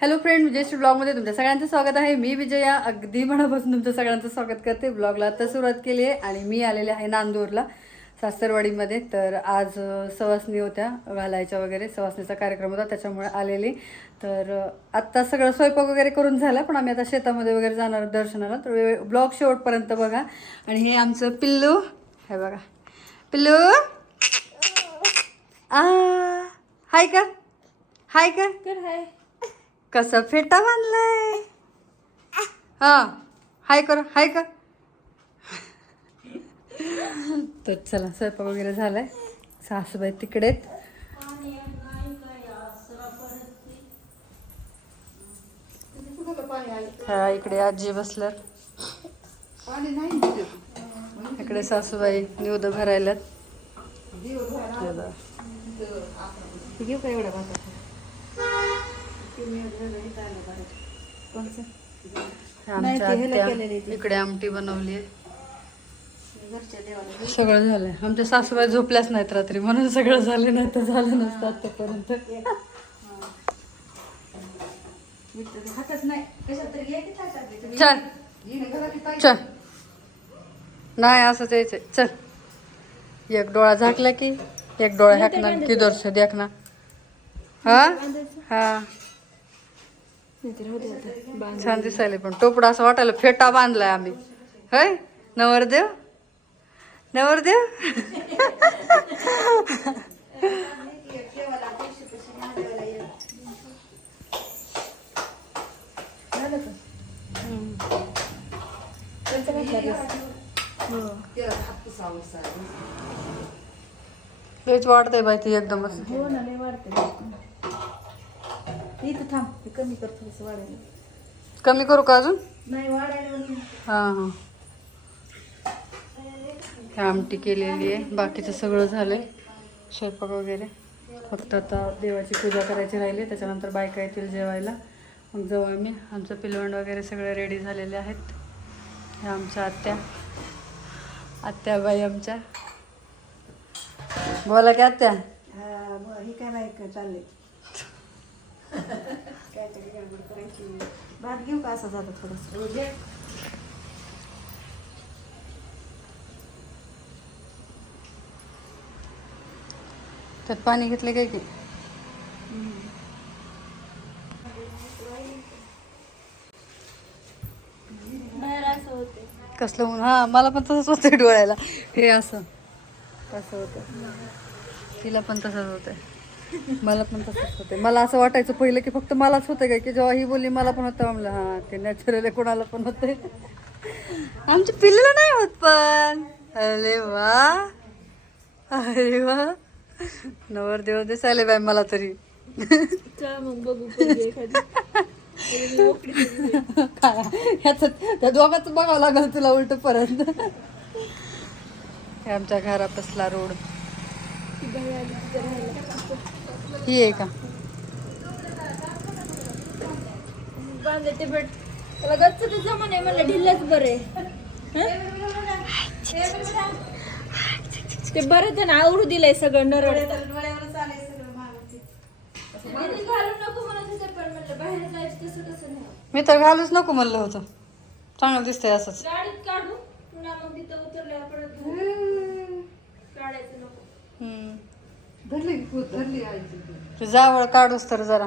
Hello friend, विजयश्री ब्लॉगमध्ये तुमच्या सगळ्यांचं स्वागत आहे. मी विजया अगदी मनापासून तुमचं सगळ्यांचं स्वागत करते. ब्लॉगला आता सुरुवात केली आहे आणि मी आलेले आहे नांदूरला सासरवाडीमध्ये. तर आज सवासणी होत्या घालायच्या वगैरे, सवासणीचा कार्यक्रम होता त्याच्यामुळे आलेली. तर आत्ता सगळं स्वयंपाक वगैरे करून झाला, पण आम्ही आता शेतामध्ये वगैरे जाणार दर्शनाला. तर ब्लॉग शेवटपर्यंत बघा. आणि हे आमचं पिल्लू, हे बघा पिल्लू, हाय कर, हाय कर, हाय. कसं फेटा बांधलाय, हा हाय कर, हाय कर. तर चला, स्वयंपाक वगैरे झालाय. सासूबाई तिकडे, हा इकडे आजी बसल्यात, इकडे सासूबाई निवद भरायलात. घेऊ का एवढा इकडे आमटी बनवली आहे. सगळं झालंय. आमच्या सासूबाई झोपल्याच नाहीत रात्री, म्हणून सगळं झालं, नाही तर झालं नसतं आतापर्यंत. चल चल, नाही असंच यायचंय. चल, एक डोळा झाकला की एक डोळा ह्याकना की दर्श देखना. हा हा, छान दिसायला, पण टोपडा असं वाटायला फेटा बांधलाय आम्ही. होय नवरदेव, नवरदेव. लयच वाढतंय बाई ती एकदमच. हो ना, लय वाढते. इथं थांब, हे कमी कर थोडंसं वाढायला. कमी करू का अजून? नाही वाढायला. हां हां, आमटी केलेली आहे, बाकीचं सगळं झालंय, स्वयंपाक वगैरे. फक्त आता देवाची पूजा करायची राहिली, त्याच्यानंतर बायका येतील जेवायला, मग जाऊ आम्ही. आमचं पिलवण वगैरे सगळे रेडी झालेले आहेत. ह्या आमच्या आत्या, आत्याबाई आमच्या. बोला की आत्या. ही काय बाईक चालले. काहीतरी गडबड करायची. भात घेऊ का असं झालं थोडंसं. त्यात पाणी घेतले काय की? कसलं ऊन. हा, मला पण तसंच होतंय डोळ्याला. हे असं तसं होतं, तिला पण तसंच होतंय, मला पण तसंच होतंय. मला असं वाटायचं पहिलं की फक्त मलाच होतं काय, की जेव्हा ही बोलली मला पण होतं, म्हणलं हां ते नॅचरल आहे, कोणाला पण होतंय. आमच्या पिल्लूला नाही होत पण. अरे वा, अरे वा, नवरदेव दिसायले बाय मला तरी. मग बघू ह्याच त्या दोघांचं बघावं लागलं तुला उलट परत. आमच्या घरापासला रोड ही आहे का? बांधते भेट त्याला गच्च तर जमन आहे, म्हणलं ढिल्लच बरे. ते बरं त्यानं आवरू दिलंय सगळं नरळ. मी तर घालूच नको म्हणलं होतं, चांगलं दिसतंय असंच. गाडीत काढू पुन्हा मग तिथं उतरल्यावर परत काढायचं नको. जावळ काढूस तर जरा,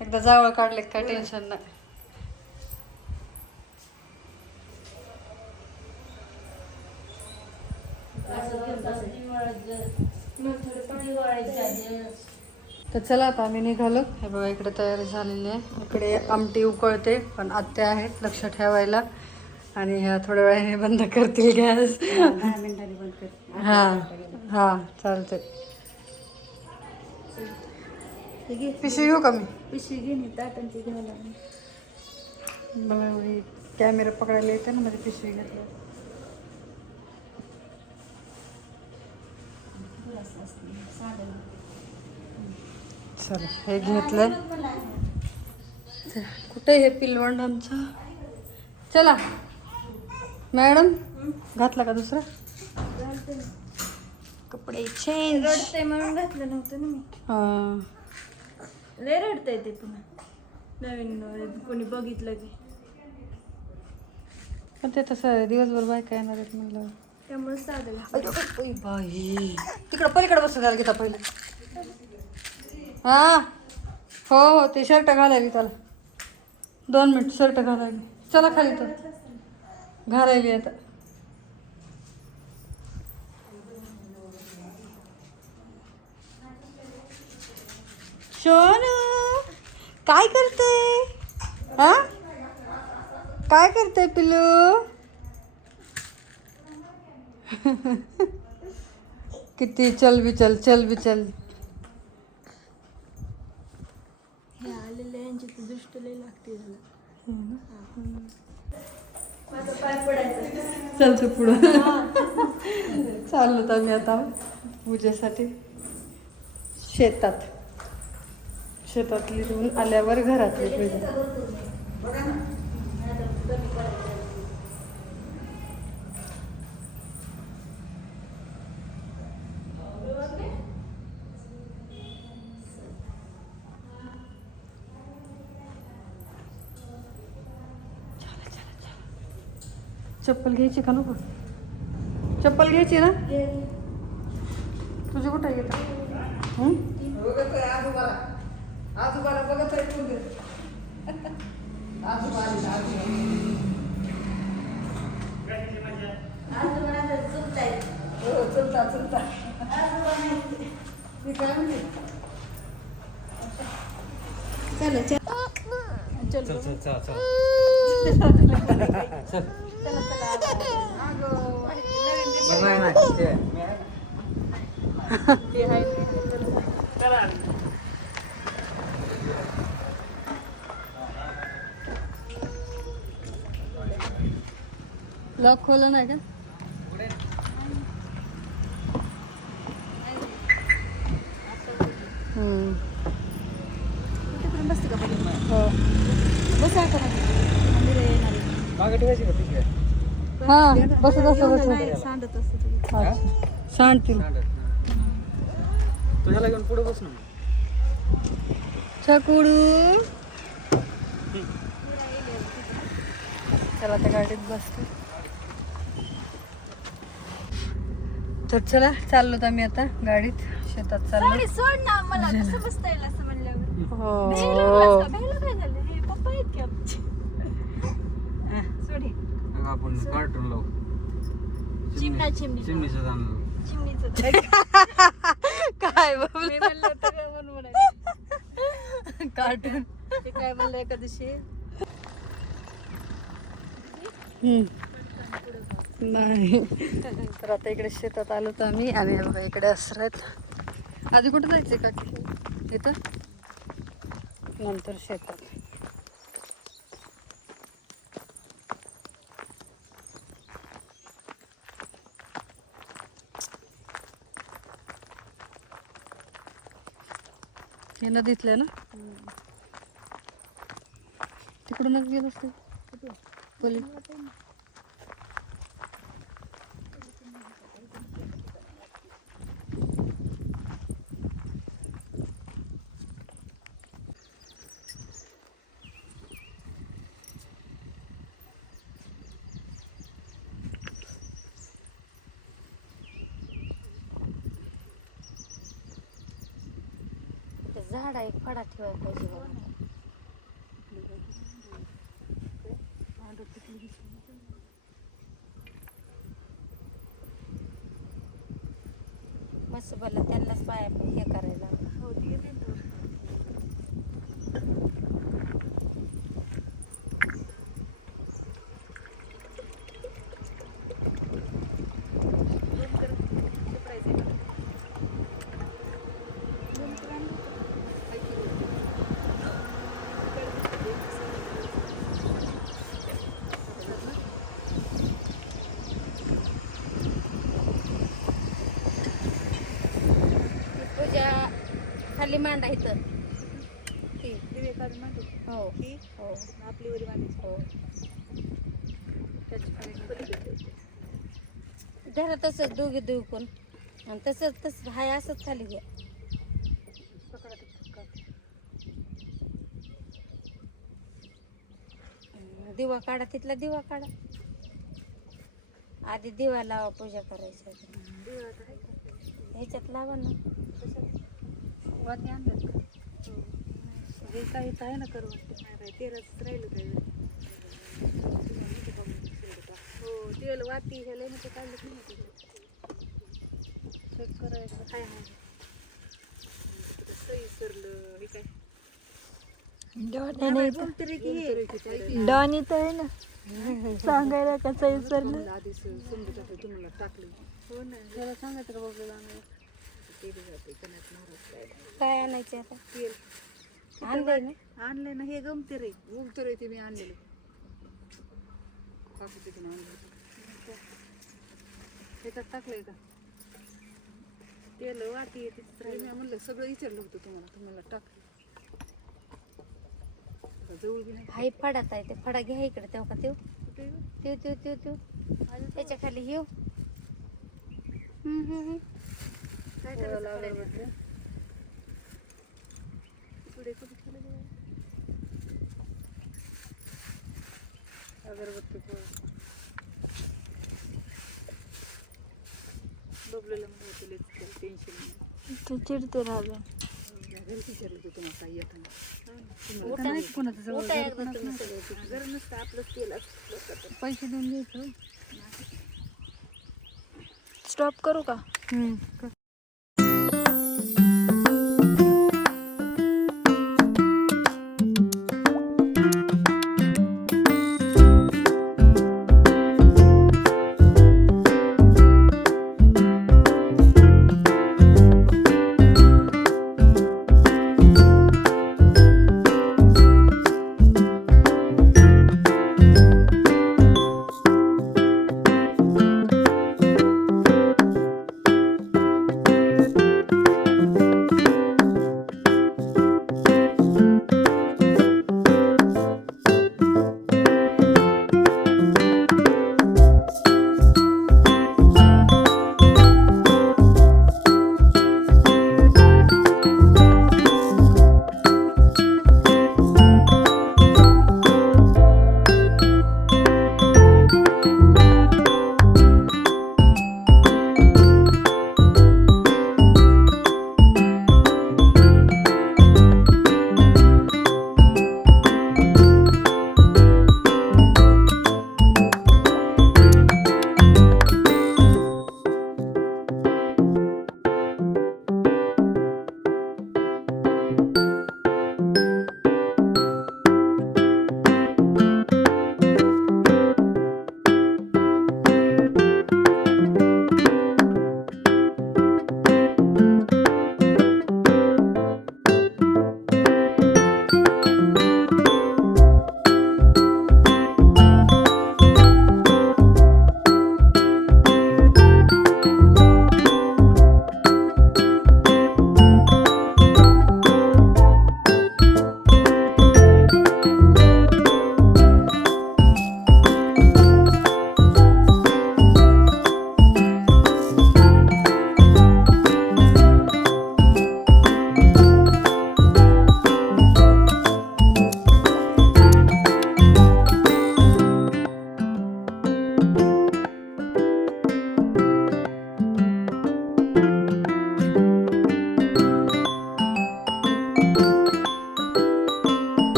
एकदा जावळ काढले काय टेन्शन नाही. तर चला आता आम्ही निघालो. हे बघा इकडे तयारी झालेली आहे. इकडे आमटी उकळते, पण आत्या आहेत लक्ष ठेवायला, आणि ह्या थोड्या वेळाने बंद करतील गॅस. 10 मिनिटांनी बंद कर. हां हां चालते. पिशवी घेऊ का मी? पिशवी घे नाही, ताटांची घ्यायला. मला कॅमेरा पकडायला येते ना, माझी पिशवी घेतलं. चला हे घेतलं. कुठे हे पिलवण आमचं? चला मॅडम, घातला का दुसरा? कपडे चेंज. रडते म्हणून घातलं नव्हतं ना मी. हां लय रडता येते पुन्हा नवीन कोणी बघितलं की पण ते तसं दिवसभर बायका येणार आहेत म्हणलं. त्यामुळे साधं बाई तिकडं पलीकडे बसून झालं घेता पहिलं. हा हो हो ते शर्ट घालायली त्याला 2 मिनिट शर्ट घालायली. चला खाली तर घालायली आता. सोनू काय करते? हा काय करते पिल्लू? किती चल बिचल चल बिचल. हे आलेले यांची तर दृष्ट लय लागते चलतो पुढं. चाललो तर मी आता पूजेसाठी शेतातली धुवून आल्यावर घरातली पूजा. चप्पल घ्यायची का नको? चप्पल घ्यायची ना तुझी कुठे येत? चलता मी काय म्हणते लॉक खोला नाही का? बसते का हो बसा का मंदिर येणार हा बसत असं सांडत असतं सांडतील. तुझ्याला घेऊन पुढे बस ना. छकुडू चला त्या गाडीत बसतो. तर चला चाललो तर मी आता गाडीत शेतात चाललो. सोड ना मला कसं बसता येईल असं म्हणल्यावर हो भ्यायला काय झालं हे पप्पा आहेत की आमचे सोडी आपण कार्टून लावू. चिमणा चिमणी चिमणीचं जाणं. चिमणीचं काय मी म्हणलं होतं काय म्हणून म्हणाले कार्टून ते काय म्हणलं एखादशी नाही. तर आता इकडे शेतात आलो तर आम्ही आणि बघा इकडे असरात. आधी कुठं जायचंय काकी? इथं नंतर शेतात. हे नदीतले ना तिकडूनच गेलो असते पली. झाड एक फडा ठेवायला पाहिजे बघा. मस्त बोलला त्यांनाच पाया हे करायला. हो खाली मांडा इथं ती हो हो आपली वरी मांडायची हो. धरा तसंच दोघे कोण आणि तसंच हाय असंच खाली घ्या. दिवा काढा, तिथला दिवा काढा. आधी दिवा लावा, पूजा करायची. ह्याच्यात लावा ना. वाती आणलं का? हे काही तर आहे ना करू वाटतं. तेलाच राहिलं काही. हो, तेल वाती ह्याला ना ते काढलं नाही. चेक करायचं. हाय हाय. सही सरलं हे काय डॉनी तर आहे ना सांगायला कसं विसरलं. आधी समजत होतं तुम्हाला टाकलं. हो ना. त्याला सांगायचं का बघलेलं आम्ही काय आणायचं आता? तेल आणलंय ना. आणलंय ना. हे गमते रे. उगतं रे ते मी आणलेलं काकू तिथून आणलं त्याच्यात टाकलंय का? तेल वाटी येते मी म्हणलं सगळं विचारलं होतं तुम्हाला टाक जवळ बी नाही. हाय फडात आहे ते. फडा घ्या इकडे. तेव्हा का तेव त्याच्या खाली येऊ. काय करायचं फड्याने? पुढे कुठे ठेवलं? अगरबत्ती बबलूला म्हणलं टेन्शन नाही. तू चिडते राहिलं. विचारलं होतं तुम्हाला काही येताना उठा कोणाचं जवळ उठा एकदा तुम्ही सगळे. जर नुसतं आपलंच तेल असलं तर. पैसे देऊन घ्यायचं स्टॉप करू का?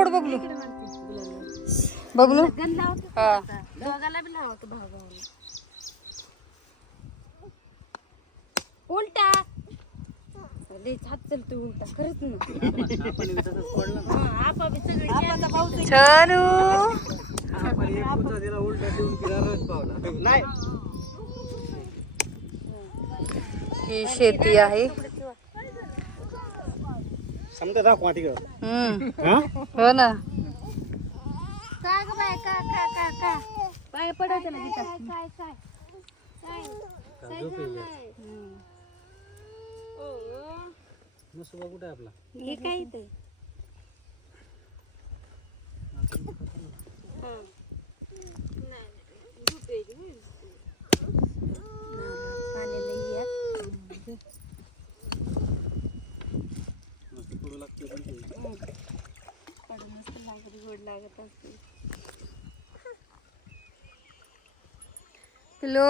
फोड बबलू बबलू हा दोघाला बी लावतो भाऊ भाऊ उलटा लयच हात चलतो उलटा खरंच ना आपण तसंच पडलं ना. हा, आपा बी सगळी छानू आपण एक पुढचा दिला उलटा देऊन तिला रोज पावला नाही ही शेती आहे समजा दाखवा तिकडं हो ना का ग बाय का पाय पडायचं ना तिथं नसुबा कुठे आहे आपला हे काय ते पिलो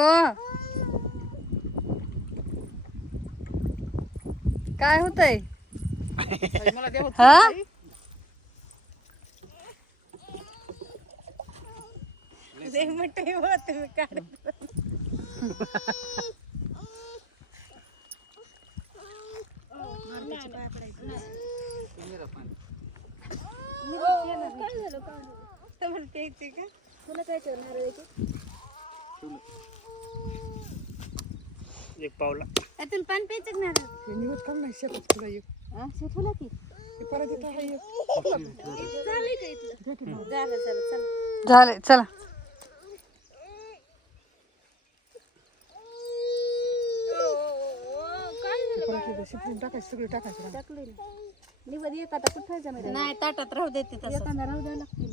काय होतंय हा तुला काय करणार एक पावला त्यातून पाणी प्यायचं ना शेतूला की झालंय का इथलं झालं चला झाले चला नाही ताटात राहू देते एखादा राहू द्यायला लागतील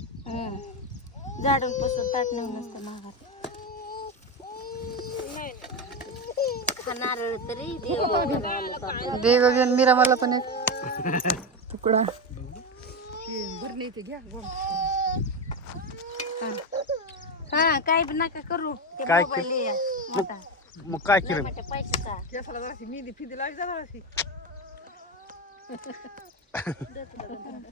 झाडून पासून ताट नेऊन नसतं महागात नारळ तरी दे गगन मीरा मला पण एक तुकडा हा काय बी नका करू ते काय मोबाईल ये मोठा मग काय केलं मोठ्या पैशाचा